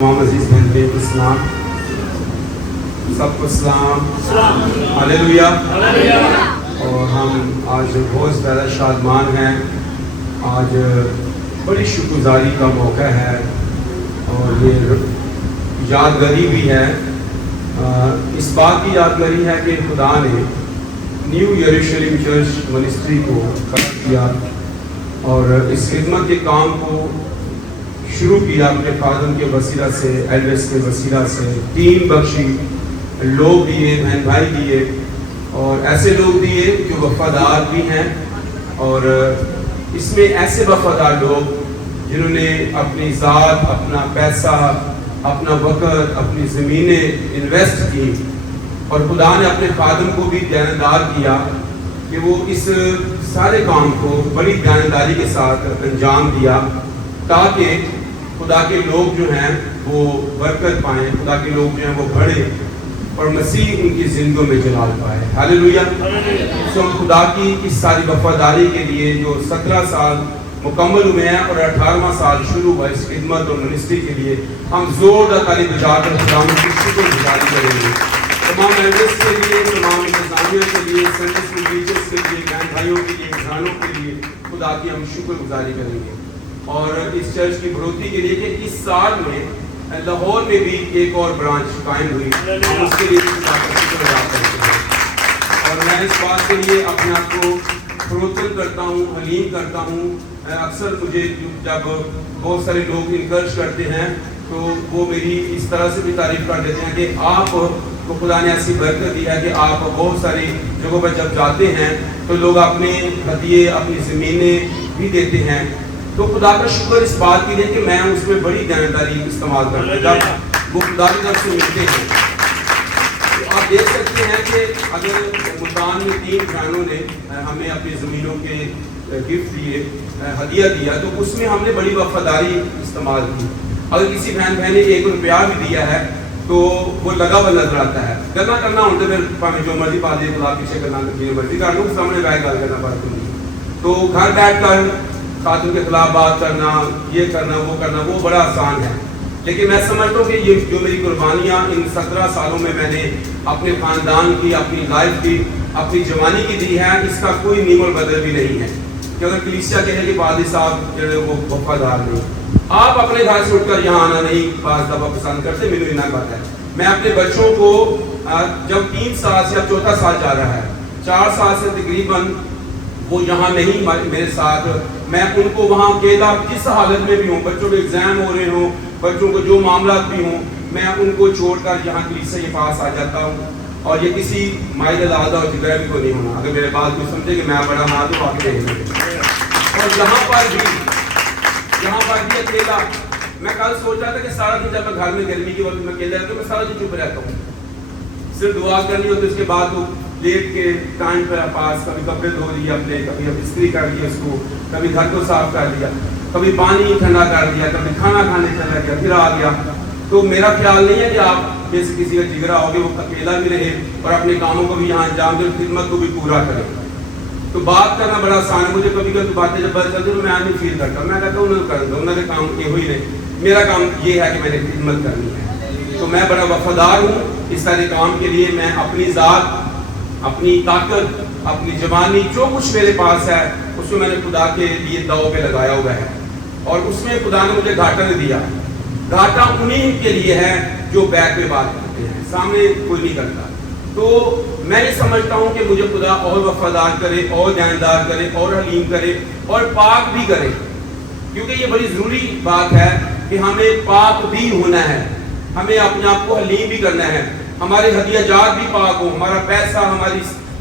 تمام عزیز بندے اسلام سب کو سلام ہلیلویا۔ اور ہم آج بہت زیادہ شادمان ہیں۔ آج بڑی شکرگزاری کا موقع ہے اور یہ یادگاری بھی ہے۔ اس بات کی یادگاری ہے کہ خدا نے نیو یروشلم چرچ منسٹری کو کھڑا کیا اور اس خدمت کے کام کو شروع کیا اپنے خادم کے وسیلہ سے، ایلوس کے وسیلہ سے۔ ٹیم بخشی، لوگ دیے، بہن بھائی دیے اور ایسے لوگ دیے جو وفادار بھی ہیں، اور اس میں ایسے وفادار لوگ جنہوں نے اپنی ذات، اپنا پیسہ، اپنا وقت، اپنی زمینیں انویسٹ کی، اور خدا نے اپنے خادم کو بھی دیانتدار کیا کہ وہ اس سارے کام کو بڑی دیانتداری کے ساتھ انجام دیا، تاکہ خدا کے لوگ جو ہیں وہ برکت پائیں، خدا کے لوگ جو ہیں وہ بڑھیں اور مسیح ان کی زندگیوں میں جلال پائے۔ ہاللیلویا۔ سو ہم خدا کی اس ساری وفاداری کے لیے جو 17 سال مکمل ہوئے ہیں اور 18واں سال شروع ہوا اس خدمت اور منسٹری کے لیے، ہم زوردار تالی بجا کر خدا کی شکر گزاری کریں گے۔ تمام ایلڈرز کے لیے، تمام انتظامیہ کے لیے، سنڈے اسکول ٹیچرز کے لیے، بہن بھائیوں کے لیے، گھرانوں کے لیے خدا کی ہم شکر گزاری کریں گے، اور اس چرچ کی بڑھوتری کے لیے کہ اس سال میں لاہور میں بھی ایک اور برانچ قائم ہوئی، ہم اس کے لیے خدا کا شکر ادا کرتے ہیں۔ اور میں اس بات کے لیے اپنے آپ کو فروتن کرتا ہوں، حلیم کرتا ہوں۔ اکثر مجھے جب بہت سارے لوگ انکرج کرتے ہیں تو وہ میری اس طرح سے بھی تعریف کر دیتے ہیں کہ آپ کو خدا نے ایسی برکت دی ہے کہ آپ بہت ساری جگہوں پر جب جاتے ہیں تو لوگ اپنے ہدیے، اپنی زمینیں بھی دیتے ہیں۔ تو خدا کا شکر اس بات کے لیے کہ میں اس میں بڑی دیانتداری استعمال کرتا ہوں جب وہ خدا کی طرف سے ملتے ہیں۔ تو آپ دیکھ سکتے ہیں کہ اگر ملتان میں 3 بہنوں نے ہمیں اپنی زمینوں کے گفٹ دیے، ہدیہ دیا، تو اس میں ہم نے بڑی وفاداری استعمال کی۔ اگر کسی بہن نے 1 روپیہ بھی دیا ہے تو وہ لگا ہوا نظر آتا ہے۔ گلا کرنا ہوتا ہے پھر جو مرضی پا دے خدا پیچھے کرنا جو مرضی کر لوں، سامنے بیٹھ گل کرنا پڑتا نہیں۔ تو گھر بیٹھ کر خاتون کے خلاف بات کرنا، یہ کرنا، وہ بڑا آسان ہے، لیکن میں سمجھتا ہوں کہ یہ جو میری قربانیاں ان 17 سالوں میں میں نے اپنے خاندان کی، اپنی لائف کی، اپنی جوانی کی دی ہے، اس کا کوئی نیم البدل بھی نہیں ہے کہ اگر کلیسیا کہے کہ پادری صاحب جو وہ وفادار نہیں۔ آپ اپنے گھر سے اٹھ کر یہاں آنا نہیں بعض دفعہ پسند کرتے، مجھے اتنا پتہ ہے۔ میں اپنے بچوں کو جب 3 سال سے اب 4تھا سال جا رہا ہے، 4 سال سے تقریباً وہ یہاں نہیں میرے ساتھ، میں ان کو وہاں اکیلا جس حالت میں بھی ہوں، بچوں کے ایگزام ہو رہے ہوں، بچوں کو جو معاملات بھی ہوں، میں ان کو چھوڑ کر یہاں کلیسیا کے پاس آ جاتا ہوں، اور یہ کسی مائل العادہ اور جگہ بھی کو نہیں ہونا۔ اگر میرے بات کو سمجھے کہ میں بڑا مات ہوں، آگے نہیں ہوگا۔ اور یہاں پر بھی اکیلا، میں کل سوچ رہا تھا کہ سارا دن جب میں گھر میں گرمی کی وقت میں اکیلا رہتا ہوں، میں سارا دن چپ رہتا ہوں، صرف دعا کرنی ہوتی، اس کے بعد وہ لیٹ کے ٹائم پر پاس کبھی کپڑے دھو لیے اپنے، کبھی استری کر لیا اس کو، کبھی گھر کو صاف کر لیا، کبھی پانی ٹھنڈا کر دیا، کبھی کھانا کھانے چلا گیا، پھر آ گیا۔ تو میرا خیال نہیں ہے کہ آپ میں سے کسی کا جگرا ہوگے وہ اکیلا بھی رہے اور اپنے کاموں کو بھی یہاں انجام دے، خدمت کو بھی پورا کرے۔ تو بات کرنا بڑا آسان ہے، مجھے کبھی کبھی باتیں جب پتہ چلتی تو میں نہیں فیل کرتا، میں کہتا ہوں انہوں نے کر دو، انہوں نے کام یہ ہوئی نہیں، میرا کام یہ ہے کہ میں نے خدمت کرنی ہے۔ تو میں بڑا وفادار ہوں اس سارے کام کے لیے۔ میں اپنی ذات، اپنی طاقت، اپنی جوانی، جو کچھ میرے پاس ہے اس میں نے خدا کے لیے داؤ پہ لگایا ہوا ہے، اور اس میں خدا نے مجھے گھاٹا نہیں دیا۔ گھاٹا انہی کے لیے ہے جو بیک پہ بات کرتے ہیں، سامنے کوئی نہیں کرتا۔ تو میں یہ سمجھتا ہوں کہ مجھے خدا اور وفادار کرے، اور دیانتدار کرے، اور حلیم کرے، اور پاک بھی کرے، کیونکہ یہ بڑی ضروری بات ہے کہ ہمیں پاک بھی ہونا ہے، ہمیں اپنے آپ کو حلیم بھی کرنا ہے، ہمارے ہدیہ جات بھی پاک ہوں، ہمارا پیسہ،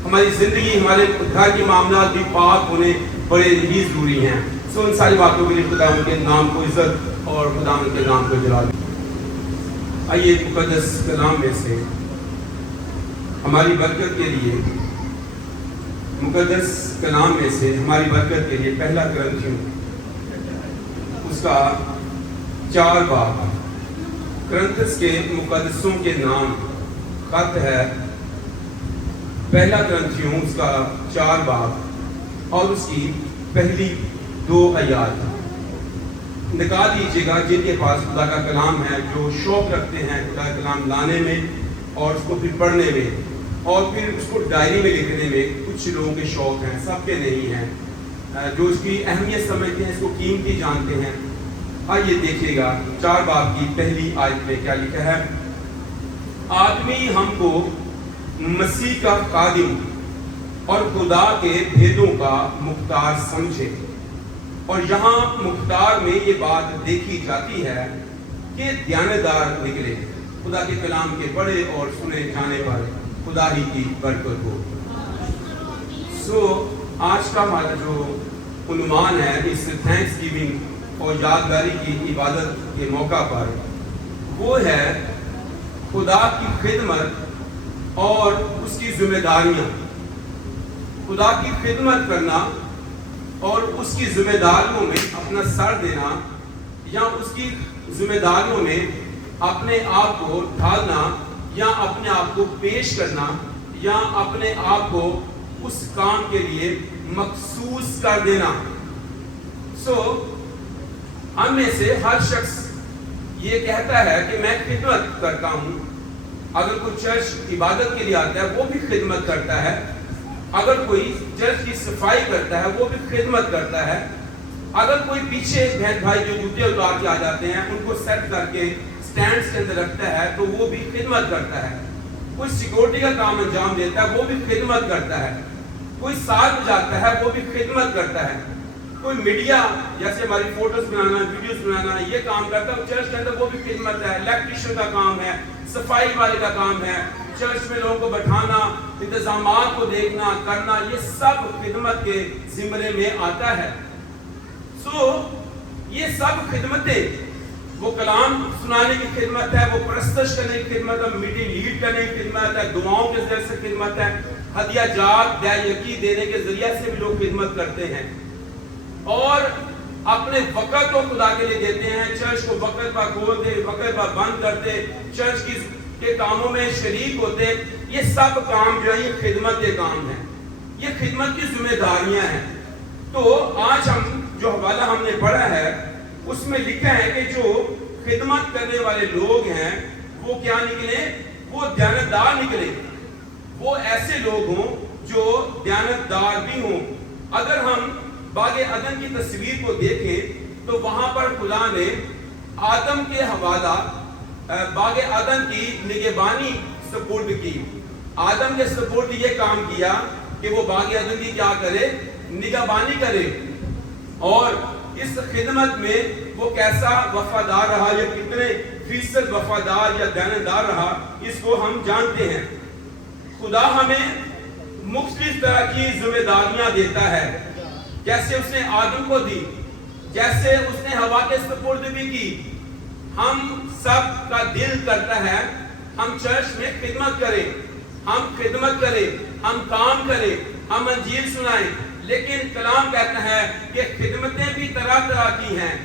ہماری زندگی، ہمارے گھر کے معاملات بھی پاک ہونے بڑے ہی ضروری ہیں۔ سو ان ساری باتوں کے لیے خدا ان کے نام کو عزت اور خدا ان کے نام کو جلال۔ آئیے مقدس کلام میں سے ہماری برکت کے لیے، مقدس کلام میں سے ہماری برکت کے لیے پہلا کرنتھیوں اس کا 4 باب، کرنتھس کے مقدسوں کے نام خط ہے، پہلا کرنتھیوں اس کا 4 باب اور اس کی پہلی 2 آیات۔ نکال لیجیے گا جن کے پاس خدا کا کلام ہے, جو شوق رکھتے ہیں خدا کا کلام لانے میں اور اس کو پھر پڑھنے میں اور پھر اس کو ڈائری میں لکھنے میں. کچھ لوگوں کے شوق ہیں, سب کے نہیں ہیں, جو اس کی اہمیت سمجھتے ہیں, اس کو قیمتی جانتے ہیں. آئیے دیکھیے گا 4 باب کی پہلی آیت میں کیا لکھا ہے. آدمی ہم کو مسیح کا خادم اور خدا کے بھیدوں کا مختار سمجھے. اور یہاں مختار میں یہ بات دیکھی جاتی ہے کہ دیانتدار نکلے. خدا کے کلام کے پڑھے اور سنے جانے پر خدا ہی کی برکت ہو. آج کا ہمارا جو عنوان ہے اس تھینکس گیونگ اور یادگاری کی عبادت کے موقع پر, وہ ہے خدا کی خدمت اور اس کی ذمہ داریاں. خدا کی خدمت کرنا اور اس کی ذمہ داریوں میں اپنا سر دینا, یا اس کی ذمہ داریوں میں اپنے آپ کو ڈھالنا, یا اپنے آپ کو پیش کرنا, یا اپنے آپ کو اس کام کے لیے مخصوص کر دینا. ہم میں سے ہر شخص یہ کہتا ہے کہ میں خدمت کرتا ہوں. اگر کوئی چرچ عبادت کے لیے آتا ہے وہ بھی خدمت کرتا ہے. اگر کوئی چرچ کی صفائی کرتا ہے وہ بھی خدمت کرتا ہے. اگر کوئی پیچھے بہن بھائی جو جوتے اتار کے آ جاتے ہیں ان کو سیٹ کر کے سٹینڈز کے اندر رکھتا ہے تو وہ بھی خدمت کرتا ہے. کوئی سیکورٹی کا کام انجام دیتا ہے وہ بھی خدمت کرتا ہے. کوئی ساتھ جاتا ہے وہ بھی خدمت کرتا ہے. کوئی میڈیا جیسے ہماری فوٹوز بنانا, ویڈیوز بنانا, یہ کام کرتا ہے چرچ کے اندر, وہ بھی خدمت ہے. الیکٹریشین کا کام ہے, صفائی والے کا کام ہے, چرچ میں لوگوں کو بٹھانا, انتظامات کو دیکھنا کرنا, یہ سب خدمت کے زمرے میں آتا ہے. یہ سب خدمتیں, وہ کلام سنانے کی خدمت ہے, وہ پرستش کرنے کی خدمت ہے, میٹنگ لیڈ کرنے کی خدمت ہے, دعاؤں کے ذریعے سے خدمت ہے, ہدیہ جات یقی دینے کے ذریعے سے بھی لوگ خدمت کرتے ہیں, اور اپنے وقت کو خدا کے لیے دیتے ہیں. چرچ کو وقت پر کھولتے, وقت پر بند کرتے, چرچ کے کاموں میں شریک ہوتے. یہ سب کام جو ہے یہ خدمت کے کام ہیں, یہ خدمت کی ذمہ داریاں ہیں. تو آج ہم جو حوالہ ہم نے پڑھا ہے اس میں لکھا ہے کہ جو خدمت کرنے والے لوگ ہیں وہ کیا نکلے, وہ دیانتدار نکلے. وہ ایسے لوگ ہوں جو دیانتدار بھی ہوں. اگر ہم باغ عدن کی تصویر کو دیکھیں تو وہاں پر خدا نے آدم کے حوالہ باغ عدن کی نگہبانی سپرد کی. آدم کے سپرد یہ کام کیا کہ وہ باغ عدن کی کیا کرے, نگہبانی کرے. اور اس خدمت میں وہ کیسا وفادار رہا, یا کتنے فیصد وفادار یا دیانتدار رہا, اس کو ہم جانتے ہیں. خدا ہمیں مختلف طرح کی ذمہ داریاں دیتا ہے, جیسے اس نے آدم کو دی, جیسے اس نے ہوا کے سپرد بھی کی. ہم سب کا دل کرتا ہے ہم چرچ میں خدمت کریں, ہم خدمت کریں, ہم کام کریں, ہم انجیل سنائیں. لیکن کلام کہتا ہے کہ خدمتیں بھی طرح طرح کی ہیں,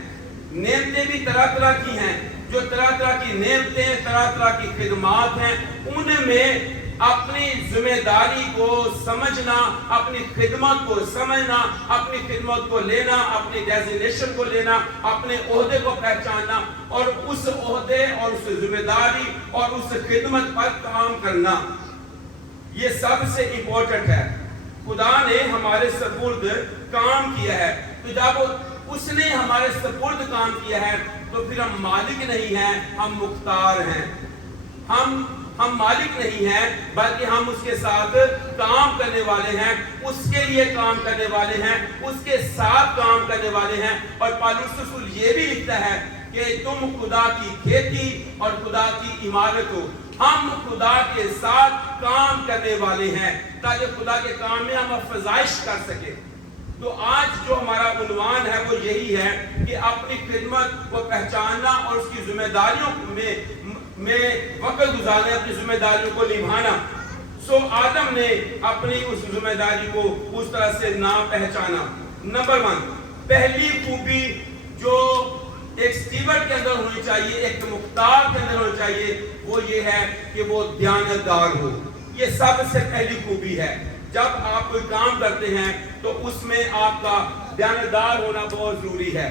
نعمتیں بھی طرح طرح کی ہیں. جو طرح طرح کی نعمتیں, طرح طرح کی خدمات ہیں, ان میں اپنی ذمہ داری کو سمجھنا, اپنی خدمت کو سمجھنا, اپنی خدمت کو لینا, اپنی ڈیزگنیشن کو لینا, اپنے عہدے کو پہچاننا, اور اس عہدے اور اس ذمہ داری اور اس خدمت پر کام کرنا, یہ سب سے امپورٹنٹ ہے. خدا نے ہمارے سپرد کام کیا ہے, تو جب اس نے ہمارے سپرد کام کیا ہے تو پھر ہم مالک نہیں ہیں, ہم مختار ہیں. ہم مالک نہیں ہیں بلکہ ہم اس کے ساتھ کام کرنے والے ہیں, اس کے لیے کام کرنے والے ہیں, اس کے ساتھ کام کرنے والے ہیں. اور پالوس رسول یہ بھی لکھتا ہے کہ تم خدا کی کھیتی اور خدا کی عمارت ہو. ہم خدا کے ساتھ کام کرنے والے ہیں تاکہ خدا کے کام میں ہم افزائش کر سکیں. تو آج جو ہمارا عنوان ہے وہ یہی ہے کہ اپنی خدمت کو پہچاننا اور اس کی ذمہ داریوں میں وقت گزارنا, اپنی ذمہ داریوں کو نبھانا. آدم نے اپنی اس ذمہ داری کو اس طرح سے نہ پہچانا. نمبر 1, پہلی خوبی جو ایک سٹیورڈ کے اندر ہونی چاہیے, ایک مختار کے اندر ہونی چاہیے, وہ یہ ہے کہ وہ دیانتدار ہو. یہ سب سے پہلی خوبی ہے. جب آپ کوئی کام کرتے ہیں تو اس میں آپ کا دیانتدار ہونا بہت ضروری ہے.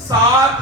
7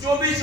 24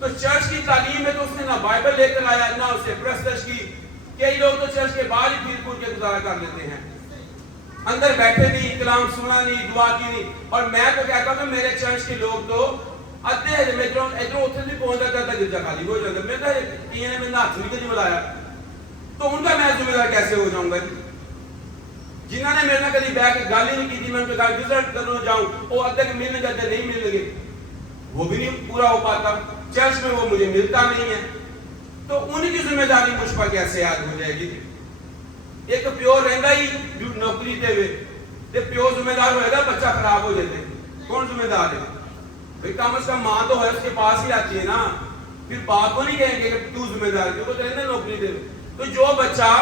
تو چرچ کی تعلیم میں تو اس نے نہ بائبل لے کر آیا نہ اسے پرستش کی. کئی لوگ تو چرچ کے باہر ہی پھر پھر کے گزارا کر لیتے ہیں, اندر بیٹھے نہیں, کلام سنا نہیں, دعا کی نہیں. اور میں تو کہتا ہوں کہ میرے چرچ کے لوگ تو ادھے میں ادھر اتنے بھی پہنچ جاتا تھا, گرجا خالی ہو جاتا. میں تو کئی نے میرے ہاتھ بھی نہیں ملایا, تو ان کا میں ذمہ دار کیسے ہو جاؤں گا؟ جنہوں نے میرے نہ کبھی بیٹھ کے گل ہی نہیں کی تھی, میں ان کے گھر وزٹ کرنے جاؤں, وہ ادھے کے ملنے جاتے نہیں ملیں گے, وہ بھی نہیں پورا ہو پاتا. چرچ میں وہ مجھے ملتا نہیں ہے, تو ان کی ذمہ داری مجھ پر کیسے یاد ہو جائے گی؟ ایک پیو رہندا ہی نوکری دے وے تے پیو ذمہ دار ہوئے گا بچہ خراب ہو جاتے, کون ذمہ دار ہے بھئی؟ کم از کم ماں تو ہے, اس کے پاس ہی آتی ہے نا, پھر باپ کو نہیں کہیں گے کہ تو ذمہ دار ہے, تو رہنے نوکری دے. تو جو بچہ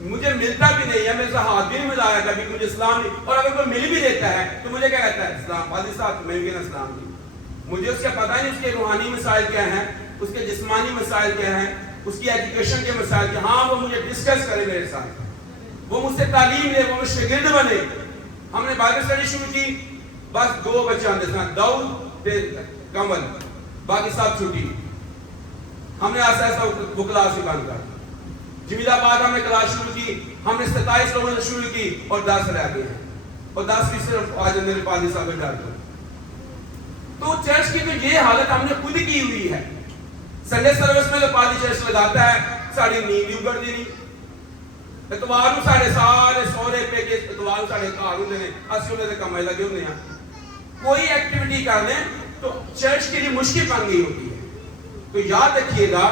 مجھے ملتا بھی نہیں ہے, میرے سے ہاتھ بھی نہیں ملایا کبھی, مجھے اسلام نہیں, اور اگر کوئی مل بھی دیتا ہے تو مجھے کیا کہتا ہے؟ اسلام. فادر صاحب میں بھی نا اسلام نہیں, مجھے اس کا پتہ نہیں اس کے روحانی مسائل کیا ہیں, اس کے جسمانی مسائل کیا ہیں, اس کی ایجوکیشن کے مسائل کیا. ہاں وہ مجھے ڈسکس کرے میرے ساتھ, وہ مجھ سے تعلیم لے, وہ مجھ سے شاگرد بنے. ہم نے بائبل اسٹڈی شروع کی, بس 2 بچے آتے تھے, داؤد تے کمل, باقی سب چھٹی. ہم نے آہستہ آہستہ وہ کلاس ہی بند کر. جمیل آباد ہم نے کلاس شروع کی, ہم نے 27 لوگوں سے شروع کی اور 10 رہ گئے ہیں, اور 10 بھی صرف آج میرے پادری صاحب کے ڈر کو. تو چرچ کی تو یہ حالت ہم نے خود کی ہوئی ہے. سنڈے سروس میں تو پادری چرچ لگاتا ہے, ساری نیند ہی اگڑ دی نہیں. اتوار کو سارے سارے سورے پہ کے اتوار کو سارے گھر ہوندے نے, اسی انہاں دے کمے لگے ہوندے ہیں. کوئی ایکٹیویٹی کر لیں تو چرچ کے لیے مشکل بن گئی ہوتی ہے. تو یاد رکھیے گا,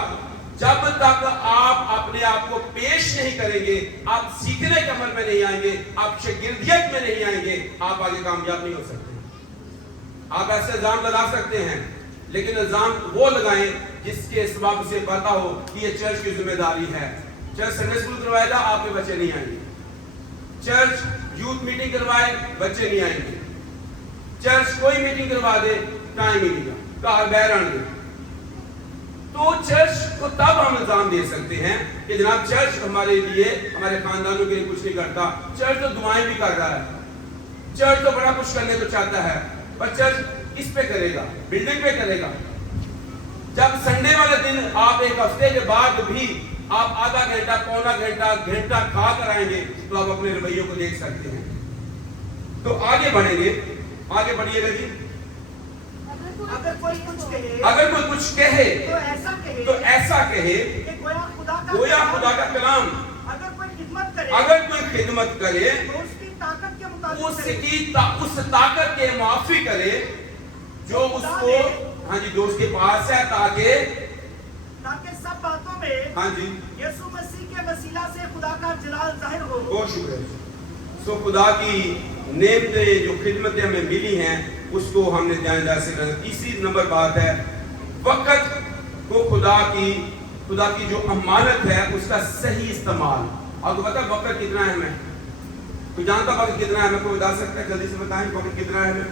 جب تک آپ اپنے آپ کو پیش نہیں کریں گے, آپ سیکھنے کے عمل میں نہیں آئیں گے, آپ شاگردیت میں نہیں آئیں گے, آپ آگے کامیاب نہیں ہو سکتے. آپ ایسے الزام لگا سکتے ہیں, لیکن الزام وہ لگائیں جس کے سبب سے پتا ہو کہ یہ چرچ کی ذمہ داری ہے. چرچ سنڈے اسکول کروائے گا, آپ کے بچے نہیں آئیں گے. چرچ یوتھ میٹنگ کروائے, بچے نہیں آئیں گے. چرچ کوئی میٹنگ کروا دے, ٹائم ہی نہیں گا, کہاں بہر آن گے. تو چرچ کو تب ہم الزام دے سکتے ہیں کہ جناب چرچ ہمارے لیے, ہمارے خاندانوں کے لیے کچھ نہیں کرتا. چرچ تو دعائیں بھی کر رہا ہے, چرچ تو بڑا کچھ کرنے کو چاہتا ہے, پر چرچ اس پہ کرے گا, بلڈنگ پہ کرے گا. جب سنڈے والے دن آپ ایک ہفتے کے بعد بھی آپ آدھا گھنٹہ, پونا گھنٹہ کھا کر آئیں گے, تو آپ اپنے رویوں کو دیکھ سکتے ہیں. تو آگے بڑھیں گے, آگے بڑھیے گا جی. اگر کوئی کچھ کہے تو ایسا کہے کہ گویا خدا کا کلام. اگر کوئی خدمت کرے تو اس کی طاقت کے مطابق اس طاقت کے معافی کرے جو اس کو ہاں جی دوست کے پاس ہے, تاکہ سب باتوں میں ہاں جی یسوع مسیح کے وسیلہ سے خدا کا جلال ظاہر ہو. بہت شکریہ. سو خدا کی نعمتیں جو خدمتیں ہمیں ملی ہیں اس کو ہم نے دھیان دار سے کرنا. تیسری نمبر بات ہے وقت کو خدا کی جو امانت ہے اس کا صحیح استعمال. آپ کو پتا وقت کتنا اہم ہے؟ کوئی جانتا وقت کتنا اہم ہے؟ کوئی بتا سکتا ہے؟ جلدی سے بتائیں وقت کتنا اہم ہے.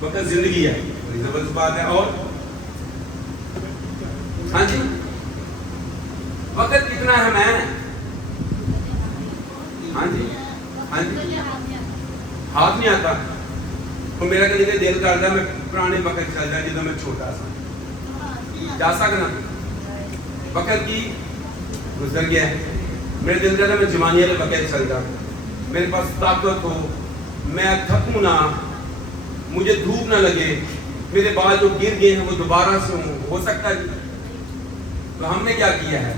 وقت زندگی ہے, بڑی زبردست بات ہے. اور ہاں جی وقت کتنا اہم ہے؟ ہاں جی ہاں جی ہاتھ نہیں آتا. تو میرا کبھی دل کرتا میں پرانے وقت چل جائے جدو میں چھوٹا سا جا سکنا. وقت کی گزر گیا ہے, میرے دل کرتا میں جوانی والے وقت چل جاؤں, میرے پاس طاقت ہو, میں تھکوں نہ, مجھے دھوپ نہ لگے, میرے بال جو گر گئے ہیں وہ دوبارہ سے ہو سکتا ہے. تو ہم نے کیا کیا ہے,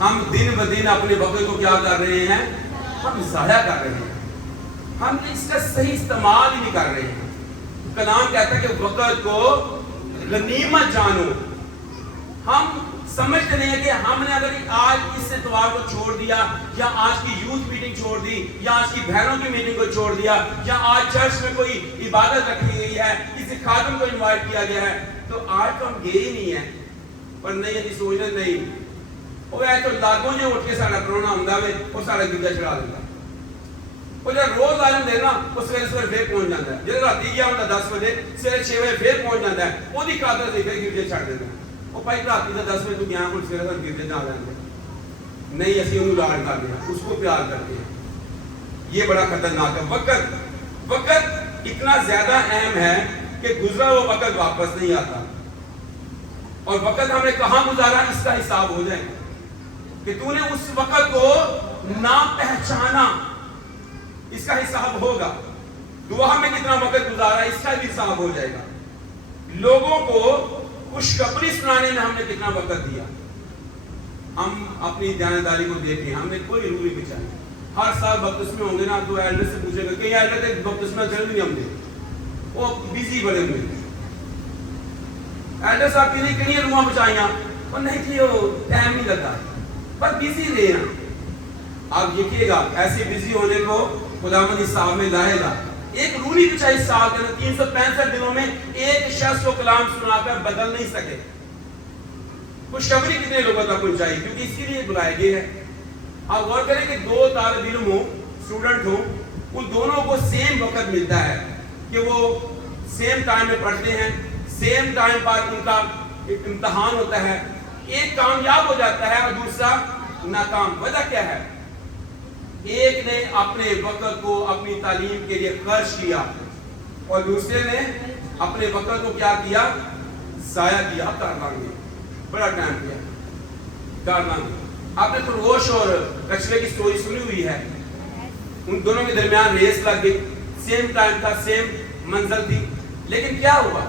ہم دن ب دن اپنے وقت کو کیا کر رہے ہیں, ہم ضائع کر رہے ہیں, ہم اس کا صحیح استعمال ہی نہیں کر رہے ہیں. کلام کہتا ہے کہ وقت کو غنیمت جانو. ہم سمجھتے نہیں ہیں کہ ہم نے اگر آج اس اتوار کو چھوڑ دیا, یا آج کی یوتھ میٹنگ چھوڑ دی, یا آج کی بہنوں کی میٹنگ کو چھوڑ دیا, یا آج چرچ میں کوئی عبادت رکھی گئی ہے, کسی خادم کو انوائٹ کیا گیا ہے, تو آج تو ہم گئے ہی نہیں ہیں. پر نہیں یعنی سوچنا نہیں, وہ ہے تو لاگوں جو اٹھ کے سارا کرونا ہوندا وے, وہ سارا گدھا چڑھا دیتا. وہ جب روز عالم دے نا, وہ سویرے پھر پہنچ جاتا ہے. جب راتی گیا ہوتا 10 بجے, سویرے 6 بجے پھر پہنچ جاتا ہے. وہ دی قادر سے پھر گردے چھڑ دیتا ہے. وہ بھائی راتی دا 10 بجے تو گیا ہوں, سویرے تک گردے جا جاتے نہیں, اسی انہوں لاڈ کرتے ہیں, اس کو پیار کرتے ہیں. یہ بڑا خطرناک ہے. وقت اتنا زیادہ اہم ہے کہ گزرا ہوا وقت واپس نہیں آتا، اور وقت ہم نے کہاں گزارا اس کا حساب ہو جائے گا کہ تو نے اس وقت کو نہ پہچانا، اس کا حساب ہوگا۔ دعا میں کتنا وقت گزارا اس کا بھی حساب ہو جائے گا۔ لوگوں کو خوشخبری سنانے میں ہم نے کتنا وقت دیا۔ ہم اپنی دیانتداری کو دیکھیں، ہم نے کوئی رول نہیں بچائی۔ ہر سال بپتسمے ہوں گے نا تو ایلڈر سے پوچھے گا، کئی ایلڈر تک بپتسمہ جلد نہیں ہم دے، وہ بیزی بڑے ہوئے ایلڈر صاحب کی نہیں کنی روحاں بچائیاں، اور نہیں کہ وہ ٹائم نہیں لگتا، پر بیزی رہے ہیں۔ آپ دیکھیے گا ایسے بیزی ہونے کو خداوند اس سال میں لائے گا۔ ایک روح نہیں بچائی سال کے اندر، 365 دنوں میں ایک شخص کو کلام سنا کر بدل نہیں سکے۔ خوشخبری کتنے لوگوں تک پہنچائی، کیونکہ اسی لیے بلائے گئے ہیں۔ آپ غور کریں کہ دو طالب علم ہوں، اسٹوڈنٹ ہوں، ان دونوں کو سیم وقت ملتا ہے کہ وہ سیم ٹائم میں پڑھتے ہیں، سیم ٹائم پر ان کا امتحان ہوتا ہے، ایک کامیاب ہو جاتا ہے اور دوسرا ناکام۔ وجہ کیا ہے؟ ایک نے اپنے وقت کو اپنی تعلیم کے لیے خرچ کیا اور دوسرے نے اپنے وقت کو کیا کیا؟ ضائع کیا۔ اب کر لیں گے، بڑا ٹائم کیا کر لیں گے۔ آپ نے خرگوش اور کچھوے کی سٹوری سنی ہوئی ہے، ان دونوں کے درمیان ریس لگ گئی، سیم ٹائم تھا، سیم منزل تھی، لیکن کیا ہوا؟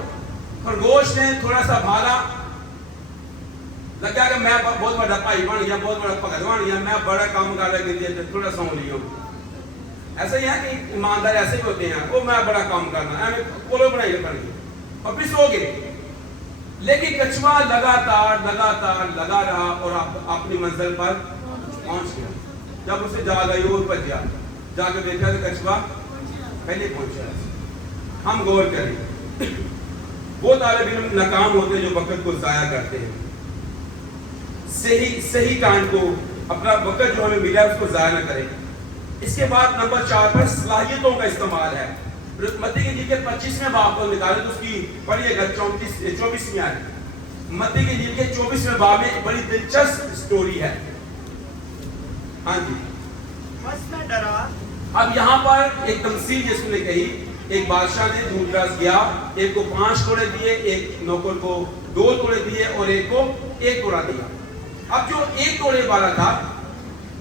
خرگوش نے تھوڑا سا بھاگا، لگا کہ میں بہت بڑا بھائی بن گیا، بہت بڑا بھگت بن گیا، میں بڑا کام کر رہا، تھوڑا سا ہو لیا ہوں۔ ایسا ہی ہے کہ ایماندار ایسے بھی ہوتے ہیں، وہ میں بڑا کام کرنا ہے، کولو بنائی پڑ گئی اور پھر سو گئے۔ لیکن کچھوا لگاتار لگا رہا اور اپنی منزل پر پہنچ گیا۔ جب اسے جاگ آئی وہ بچ گیا، جا کے دیکھا تو کچھوا پہلے پہنچا۔ ہم غور کریں، وہ طالب علم ناکام ہوتے ہیں جو وقت کو ضائع کرتے ہیں، صحیح ٹائم کو، اپنا وقت جو ہمیں ملا اس کو ضائع نہ کریں۔ اس کے بعد نمبر 4 پر صلاحیتوں کا استعمال ہے۔ متی کی انجیل کے 25ویں باب کو نکالیں تو اس کی پڑھیے گا 24ویں آیت۔ متی کی انجیل کے 24ویں باب میں بڑی دلچسپ سٹوری ہے۔ ہاں جی، بس میں ڈرا۔ اب یہاں پر ایک تمثیل جس نے کہی، ایک بادشاہ نے دور دراز گیا، ایک کو 5 توڑے دیے، ایک نوکر کو 2 توڑے دیے اور ایک کو 1 توڑا دیا۔ اب جو 1 توڑے والا تھا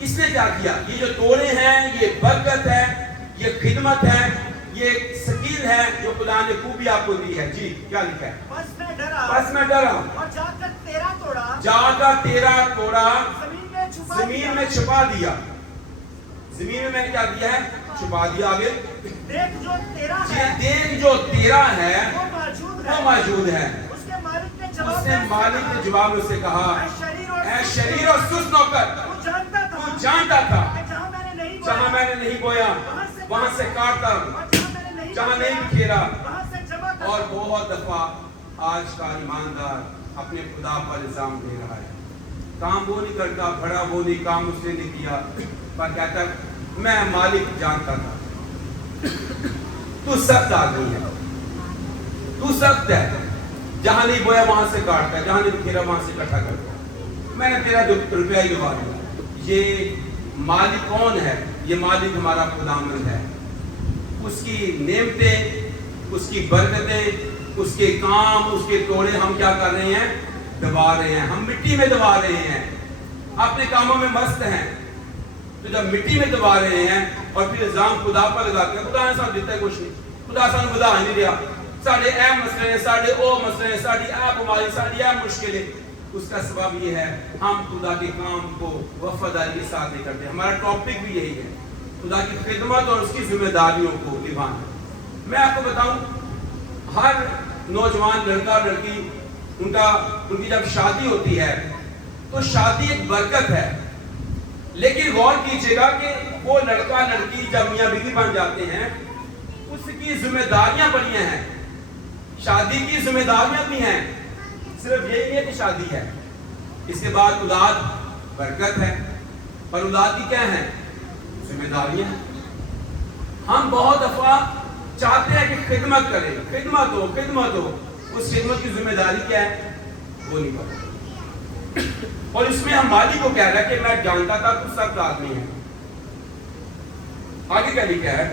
اس نے کیا کیا؟ یہ جو توڑے ہیں یہ برکت ہے، یہ خدمت ہے، یہ سکیل ہے جو خدا نے خوبی آپ کو دی ہے۔ جی کیا لکھا ہے؟ بس میں ڈرا اور جا کر 13 توڑا زمین میں چھپا دیا۔ زمین میں کیا دیا ہے؟ چھپا دیا۔ آگے دیکھ جو 13 ہے وہ موجود ہے۔ اس کے مالک نے جواب میں سے کہا، اے شریر اور سست نوکر، تو جانتا تھا جہاں میں نے نہیں بویا وہاں سے کاٹتا، جہاں نہیں بکھیرا۔ اور بہت دفعہ آج کا ایماندار اپنے خدا پر الزام دے رہا ہے، کام وہ نہیں کرتا، بڑا وہ نہیں، کام اس نے نہیں کیا، پر کہتا میں مالک جانتا تھا۔ تو سخت آدمی ہے، تو سخت ہے، جہاں نہیں بویا وہاں سے کاٹتا ہے، جہاں نہیں بکھیرا وہاں سے اکٹھا کرتا ہے۔ میں نے تیرا روپیہ ہی ڈبا دیا۔ یہ مالک کون ہے؟ یہ مالک ہمارا خداوند ہے۔ اس کی نعمتیں، اس کی برکتیں، اس کے کام، اس کے توڑے ہم کیا کر رہے ہیں؟ دبا رہے ہیں، ہم مٹی میں دبا رہے ہیں، اپنے کاموں میں مست ہیں۔ تو جب مٹی میں دبا رہے ہیں اور پھر الزام خدا پر لگاتے ہیں، خدا نے ساتھ دیتا ہے کچھ نہیں، خدا سانو بدا ہی نہیں رہا، ساڑھے اے مسئلے ہیں، ساڑھے او مسئلے ہیں، ساڑھی اے بیماری، ساڑھی اے مشکلیں۔ اس کا سبب یہ ہے ہم خدا کے کام کو وفاداری کے ساتھ نہیں کرتے۔ ہمارا ٹاپک بھی یہی ہے، خدا کی خدمت اور اس کی ذمہ داریوں کو نبھانا۔ میں آپ کو بتاؤں، ہر نوجوان لڑکا لڑکی ان کی جب شادی ہوتی ہے تو شادی ایک برکت ہے، لیکن غور کیجئے گا کہ وہ لڑکا لڑکی جب میاں بیوی بن جاتے ہیں اس کی ذمہ داریاں بڑی ہیں، شادی کی ذمہ داریاں بھی ہیں، صرف یہی نہیں ہے کہ شادی ہے، اس کے بعد اولاد برکت ہے، اور اولاد کی کیا ہیں؟ ذمہ داریاں۔ ہم بہت دفعہ چاہتے ہیں کہ خدمت کریں، خدمت ہو، اس خدمت کی ذمہ داری کیا ہے؟ وہ نہیں پتا، اور اس میں ہم مالک کو کہہ رہا ہے کہ میں جانتا تھا تو سخت آدمی ہے۔ آگے کیا لکھا ہے؟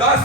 10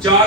4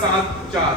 7:4।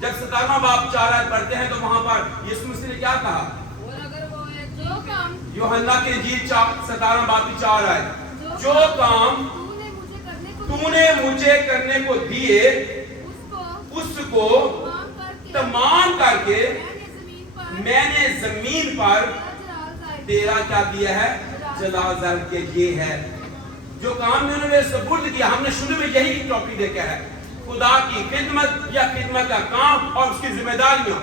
جب 17واں باب 4 آیت پڑھتے ہیں تو وہاں پر یسوع مسیح نے کیا کہا؟ اور اگر وہ ہے جو کام یوحنا کی انجیل 17واں باب 4 آیت، جو کام تو نے مجھے کرنے کو دیے اس کو تمام کر کے میں نے زمین پر تیرا کیا کیا ہے؟ جلال ظاہر کیا. یہ ہے جو کام میں انہوں نے سپرد کیا. ہم نے شروع میں یہی ٹاپک دیکھا ہے، خدا کی خدمت یا خدمت کا کام اور اس کی ذمہ داریاں.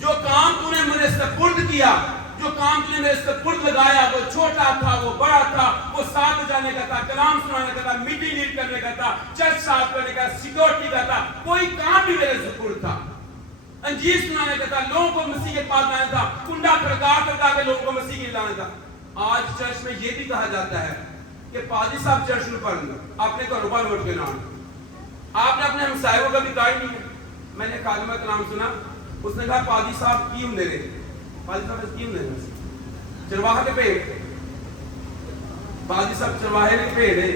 جو کام تو نے مجھے سپرد کیا، جو کام تو نے میرے سپرد لگایا، وہ چھوٹا تھا، وہ بڑا تھا، وہ ساتھ جانے کا تھا، کلام سنانے کا تھا، میٹنگ لیڈ کرنے کا تھا، چرچ صاف کرنے کا، سیکورٹی کا تھا، کوئی کام بھی میرے سپرد تھا. انجیل سنانے کا تھا، لوگوں کو مسیح کے پاس لانا تھا، کنڈا کھڑکا کے لوگوں کو مسیح کے لانا تھا. آج چرچ میں یہ بھی کہا جاتا ہے کہ پادری صاحب چرچ میں پڑھنا، آپ نے کاروبار نوٹ کے نام، آپ نے اپنے ہمسائے کو کبھی کہا نہیں ہے. میں نے خادمہ کا نام سنا، اس نے کہا پادری صاحب کیوں دے رہے؟ پادری صاحب کیوں دے رہے؟ چرواہا کے پیڑ، پادری صاحب چرواہے کے پیڑ ہے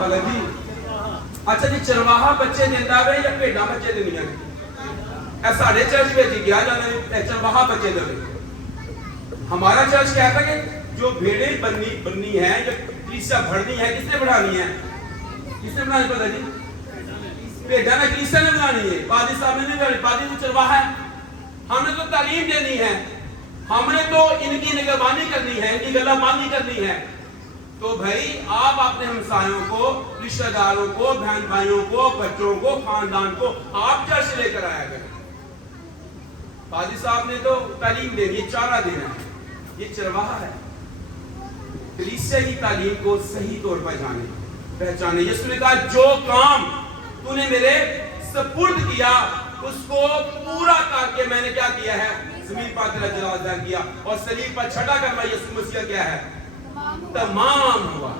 غلطی. اچھا جی، چرواہا بچے دینا ہے یا پیڑا بچے دنیا میں؟ اے ساڑھے چرچ میں جی گیا جانا ہے چرواہا بچے دے. ہمارا چرچ کہتا ہے کہ جو بھیڑیں بننی ہے، جو کلیسیا بڑھنی ہے، کس نے بڑھانی ہے؟ کس نے بڑھانی پتہ جی؟ بھیڑا نہ کلیسیا نے بڑھانی ہے، پادری صاحب نے نہیں بڑھانی. پادری تو چرواہا ہے. ہم نے تو تعلیم دینی ہے، ہم نے تو ان کی نگہبانی کرنی ہے، ان کی گلہ بانی کرنی ہے. تو بھائی آپ اپنے ہمسایوں کو، رشتہ داروں کو، بہن بھائیوں کو، بچوں کو، خاندان کو آپ چرچ لے کر آیا کریں. پادری صاحب نے تو تعلیم دینی ہے، چارہ دینا ہے، یہ چرواہا ہے. کلیسیا کی تعلیم کو صحیح طور پر جانے پہچانے. یسوع نے کہا جو کام تو نے میرے سپرد کیا اس کو پورا کر کے میں نے کیا کیا ہے؟ زمین پر تیرا جلال ظاہر کیا. اور صلیب پر چھڑا کرنا یسوع مسیح کیا ہے؟ تمام ہوا.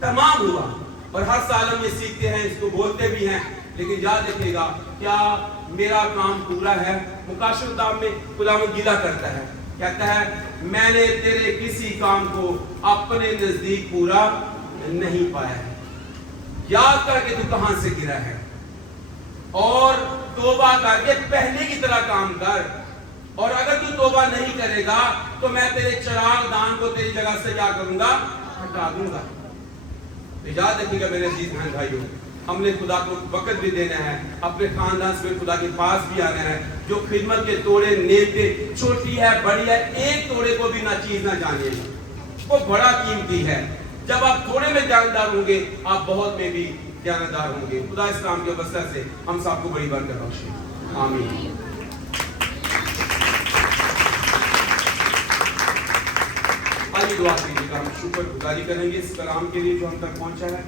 تمام ہوا. اور ہر سال ہم یہ سیکھتے ہیں، اس کو بولتے بھی ہیں، لیکن یاد رکھیے گا کیا میرا کام پورا ہے؟ مکاشفہ کتاب میں خداوند گیلا کرتا ہے، کہتا ہے میں نے تیرے کسی کام کو اپنے نزدیک پورا نہیں پایا ہے. یاد کر کے تو کہاں سے گرا ہے، اور توبہ کر کے پہلے کی طرح کام کر. اور اگر تو توبہ نہیں کرے گا تو میں تیرے چراغ دان کو تیری جگہ سے کیا کروں گا؟ ہٹا دوں گا. تو یاد رکھیے گا میرے عزیز بہن بھائیوں، ہم نے خدا کو وقت بھی دینا ہے، اپنے خاندان سے خدا کے پاس بھی آنا ہے. جو خدمت کے توڑے نیتے، چھوٹی ہے بڑی ہے، ایک توڑے کو بھی نہ چیز نہ جانے، وہ بڑا قیمتی ہے. جب آپ تھوڑے میں دیانتدار ہوں گے آپ بہت میں بھی دیانتدار ہوں گے. خدا اس کام کے وسیلہ سے ہم سب کو بڑی برکت بخشے. آمین. آئیے دعا کیجیے گا. ہم شکر گزاری کریں گے اس کلام کے لیے جو ہم تک پہنچا ہے.